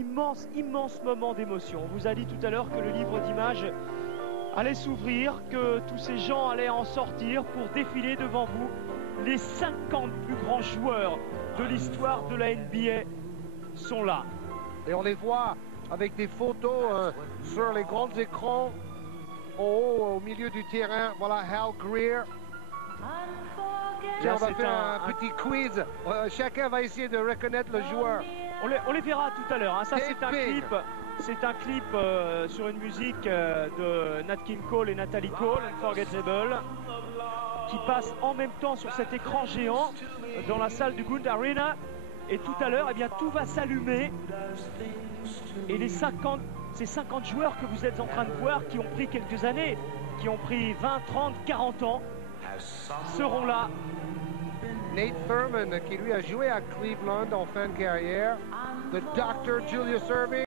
Immense moment d'émotion. On vous a dit tout à l'heure que le livre d'images allait s'ouvrir, que tous ces gens allaient en sortir pour défiler devant vous. Les 50 plus grands joueurs de l'histoire de la NBA sont là. Et on les voit avec des photos sur les grands écrans au milieu du terrain. Voilà Hal Greer. Tiens, on va faire un petit quiz. Chacun va essayer de reconnaître le joueur. On les verra tout à l'heure. Hein. Ça, c'est un clip. C'est un clip sur une musique de Nat King Cole et Natalie Cole, Unforgettable, qui passe en même temps sur cet écran géant dans la salle du Gund Arena. Et tout à l'heure, eh bien, tout va s'allumer. Et ces 50 joueurs que vous êtes en train de voir, qui ont pris quelques années, qui ont pris 20, 30, 40 ans, seront là. Nate Thurman, qui lui a joué à Cleveland en fin de carrière. Le Dr. Julius Erving.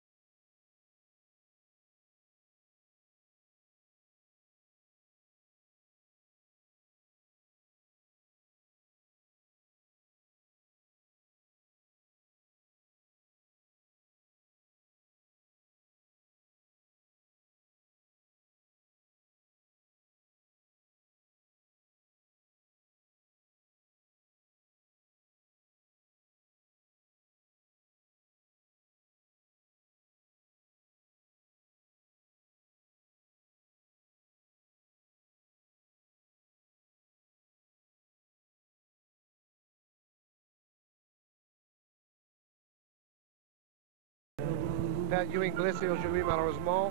Pat Ewing blessé aujourd'hui malheureusement.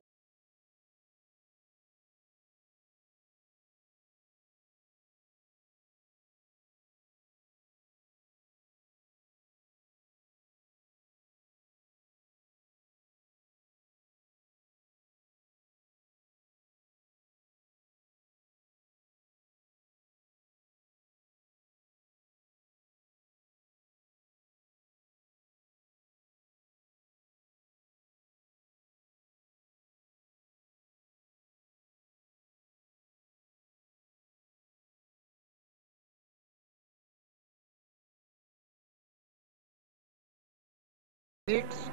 Six.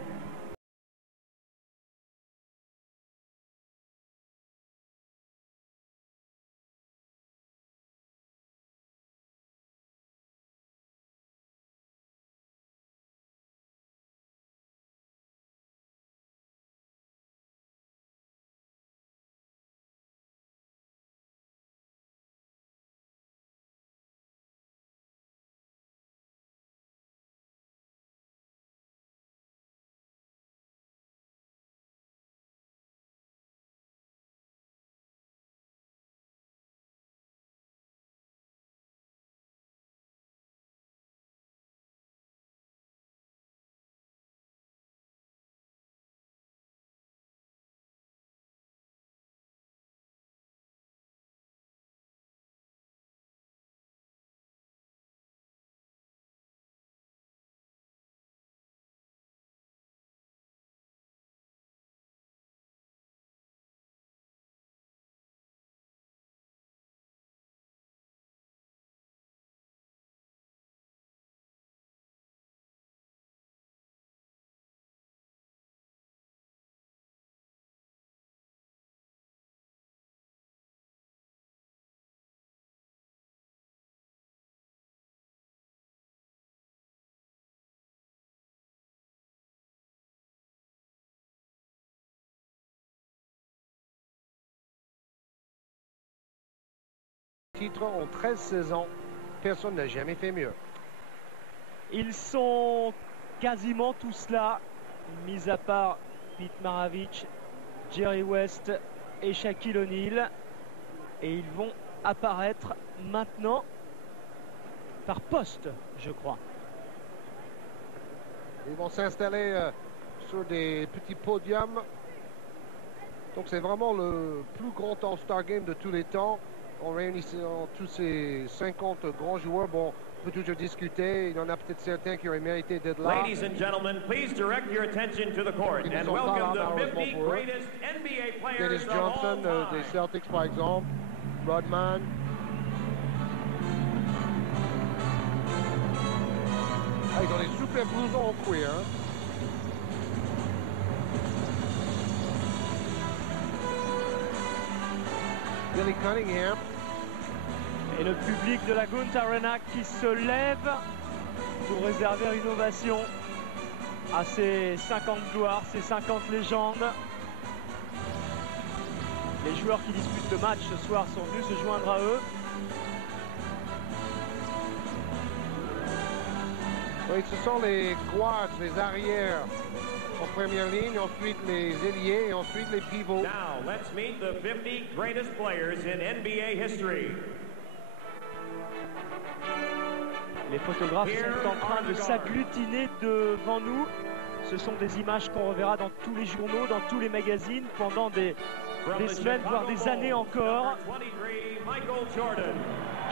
Titre en 13 saisons, personne n'a jamais fait mieux. Ils sont quasiment tous là, mis à part Pete Maravich, Jerry West et Shaquille O'Neal. Et ils vont apparaître maintenant par poste, je crois. Ils vont s'installer sur des petits podiums. Donc c'est vraiment le plus grand All-Star Game de tous les temps. En réunissant tous ces 50 grands joueurs, bon, on peut toujours discuter. Il y en a peut-être certains qui auraient mérité d'être là. Ladies and gentlemen, please direct your attention to the court and welcome the 50 greatest NBA players Dennis of all Johnson time. des Celtics par exemple, Rodman. Ah, ils ont des super blousons en cuir. Hein. Billy Cunningham. Et le public de la Gaunt Arena qui se lève pour réserver une ovation à ces 50 gloires, ces 50 légendes. Les joueurs qui disputent le match ce soir sont venus se joindre à eux. Oui, ce sont les guards, les arrières en première ligne, ensuite les ailiers et ensuite les pivots. Now, let's meet the 50 greatest players in NBA history. Les photographes sont en train de s'agglutiner devant nous. Ce sont des images qu'on reverra dans tous les journaux, dans tous les magazines, pendant des semaines, voire des années encore.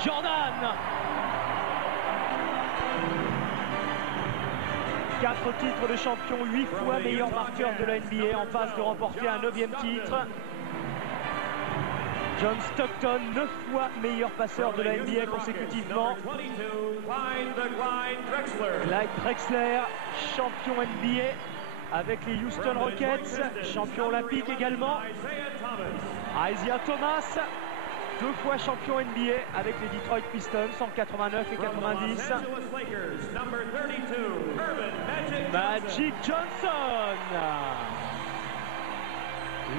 Jordan! 4 titres de champion, 8 fois meilleur marqueur de la NBA, en passe de remporter un 9e titre. John Stockton, 9 fois meilleur passeur de la NBA consécutivement. Clyde Drexler, champion NBA avec les Houston Rockets, champion olympique également. Isaiah Thomas, 2 fois champion NBA avec les Detroit Pistons en 89 et 90. Magic Johnson,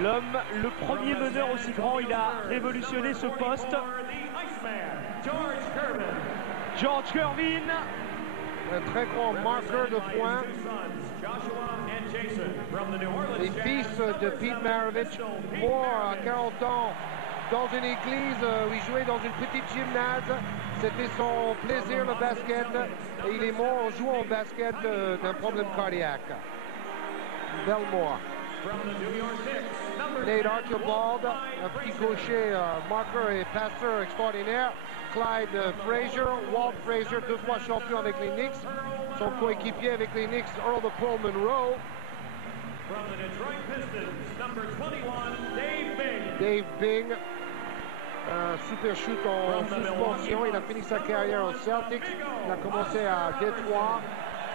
l'homme, le premier meneur aussi grand, il a révolutionné ce poste. George Gervin, un très grand marqueur de points. Les fils de Pete Maravich, mort à 40 ans dans une église où il jouait dans une petite gymnase. C'était son plaisir, le basket, et il est mort en jouant au basket d'un problème cardiaque. Belle mort. Nate Archibald, un petit gaucher, marqueur et passeur extraordinaire. Clyde Frazier, Walt Frazier, 2 fois champion avec les Knicks. Son coéquipier avec les Knicks, Earl of Pearl Monroe. Dave Bing, un super shoot en suspension. Il a fini sa carrière aux Celtics. Il a commencé à Détroit.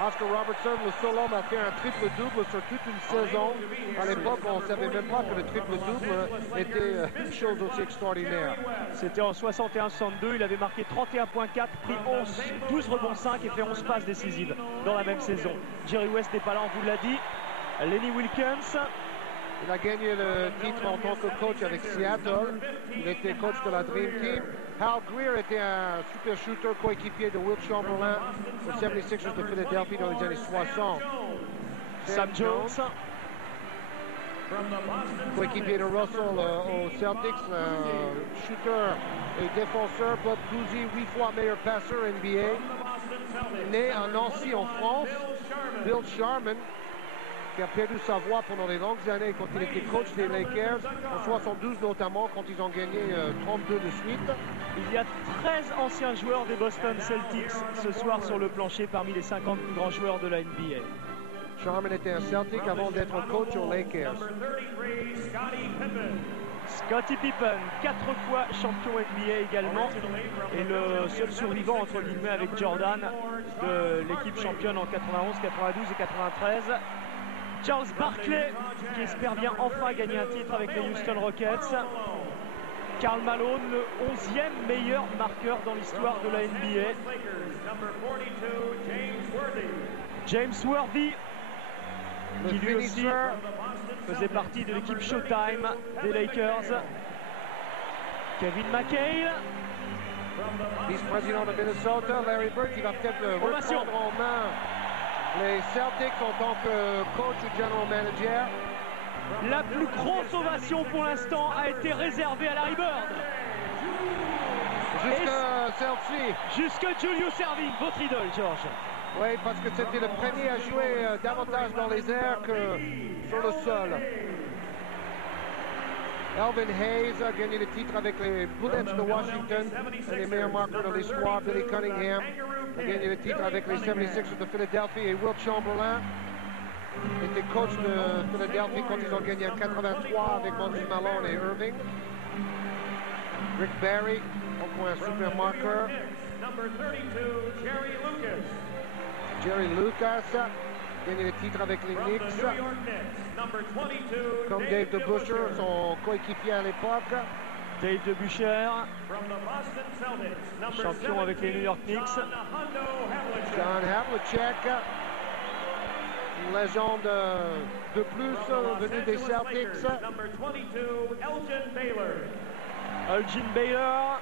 Oscar Robertson, le seul homme, a fait un triple-double sur toute une saison. À l'époque, on ne savait même pas que le triple-double était une chose aussi extraordinaire. C'était en 61-62, il avait marqué 31.4, pris 12 rebonds 5 et fait 11 passes décisives dans la même saison. Jerry West n'est pas là, on vous l'a dit. Lenny Wilkins. Il a gagné le titre en tant que coach avec Seattle. Il était coach de la Dream Team. Hal Greer était un super shooter, coéquipier de Wilt Chamberlain aux 76ers de Philadelphie dans les années 60. Sam Jones, coéquipier de Russell aux Celtics, shooter et défenseur. Bob Cousy, 8 fois meilleur passeur NBA. Né à Nancy en France, Bill Sharman, qui a perdu sa voix pendant les longues années quand il était coach des Lakers, en 72 notamment, quand ils ont gagné 32 de suite. Il y a 13 anciens joueurs des Boston Celtics ce soir sur le plancher parmi les 50 plus grands joueurs de la NBA. Sharman était un Celtic avant d'être coach aux Lakers. Scottie Pippen, 4 fois champion NBA également, et le seul survivant entre guillemets avec Jordan de l'équipe championne en 91, 92 et 93. Charles Barkley, qui espère bien enfin gagner un titre avec les Houston Rockets. Karl Malone, le 11e meilleur marqueur dans l'histoire de la NBA. James Worthy, qui lui aussi faisait partie de l'équipe Showtime des Lakers. Kevin McHale, vice-président de Minnesota. Larry Bird, qui va peut-être reprendre en main les Celtics en tant que coach ou general manager. La plus grosse ovation pour l'instant a été réservée à Larry Bird. Jusqu'à celle-ci. Jusque Julius Erving, votre idole, George. Oui, parce que c'était le premier à jouer davantage dans les airs que sur le sol. Elvin Hayes a gagné le titre avec les Bullets de Washington, un des meilleurs marqueurs de l'histoire. Billy Cunningham a gagné le titre avec les 76ers de Philadelphie, et Wilt Chamberlain était coach de Philadelphie quand ils ont gagné en 83 avec Moses Malone et Irving. Rick Barry, encore un super marqueur. Jerry Lucas a gagné le titre avec les Knicks. Comme Dave DeBusschere, son coéquipier à l'époque. Dave DeBusschere, champion avec les New York Knicks. John Havlicek, une légende de plus venue des Celtics. Elgin Baylor,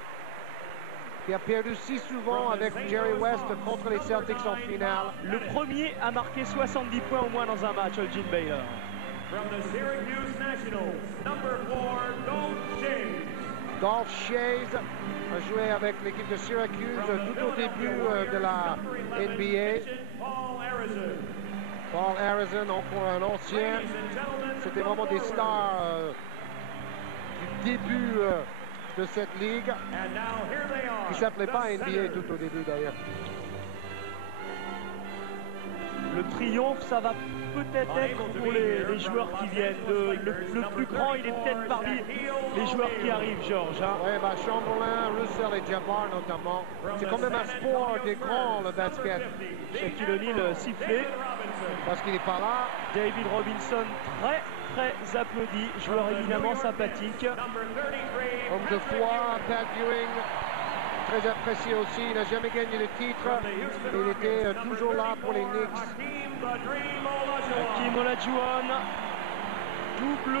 qui a perdu si souvent avec Jerry West contre les Celtics en finale. Le premier à marquer 70 points au moins dans un match, Elgin Baylor. Dolph Schayes a joué avec l'équipe de Syracuse tout au début de la NBA. Paul Arizon, encore un ancien. C'était vraiment des stars du début de cette ligue, qui ne s'appelait pas NBA tout au début d'ailleurs. Le triomphe, ça va peut-être être pour les joueurs qui viennent. Le plus grand, il est peut-être parmi les joueurs qui arrivent, Georges. Hein. Oui, Chamberlain, Russell et Jabbar notamment. C'est quand même un sport des grands, le basket. Shaquille O'Neal sifflé. Parce qu'il n'est pas là. David Robinson, très applaudi. Joueur évidemment sympathique. Homme de foi, Pat Ewing, très apprécié aussi. Il n'a jamais gagné le titre. Il était toujours là pour les Knicks. Hakeem Olajuwon, double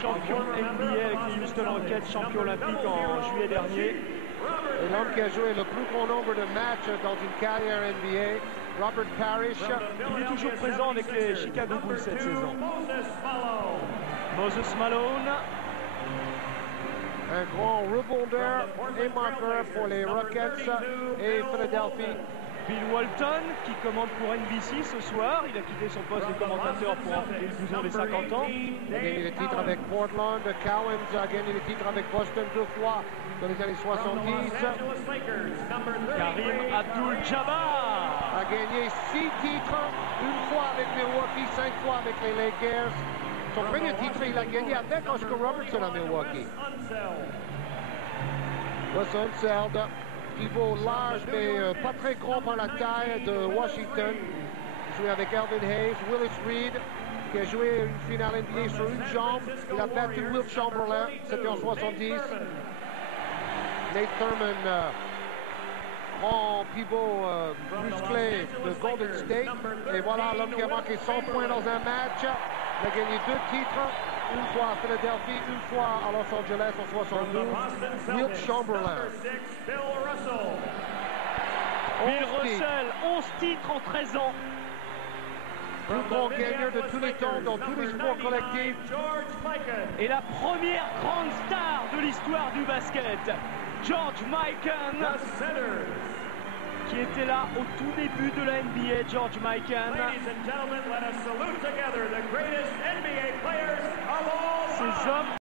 champion NBA avec les Houston Rockets, champion olympique en juillet dernier. Et l'homme qui a joué le plus grand nombre de matchs dans une carrière NBA, Robert Parrish. Il est toujours présent avec les Chicago Bulls cette saison. Moses Malone. Un grand rebondeur et marqueur pour les Rockets et Philadelphie. Bill Walton qui commande pour NBC ce soir. Il a quitté son poste de commentateur pour enfiler le blouson des 50 ans. Il a gagné le titre avec Portland. Cowens a gagné le titre avec Boston 2 fois dans les années 70. Karim Abdul-Jabbar a gagné 6 titres, une fois avec Milwaukee, 5 fois avec les Lakers. Son premier titre, il a gagné avec Oscar Robertson à Milwaukee. Russ Unseld, pivot large mais pas très grand par la taille de Washington. Il jouait avec Elvin Hayes, Willis Reed, qui a joué une finale NBA sur une jambe. Il a battu Wilt Chamberlain, c'était en 70. Nate Thurman, grand pivot musclé de Golden State. Et voilà l'homme qui a marqué 100 points dans un match. Il a gagné 2 titres, une fois à Philadelphie, une fois à Los Angeles en 72. Wilt Chamberlain. Bill Russell, 11 titres en 13 ans. Plus grand gagneur de tous les temps dans tous les sports collectifs. Et la première grande star de l'histoire du basket, George Mikan, qui était là au tout début de la NBA. George Mikan. Ces hommes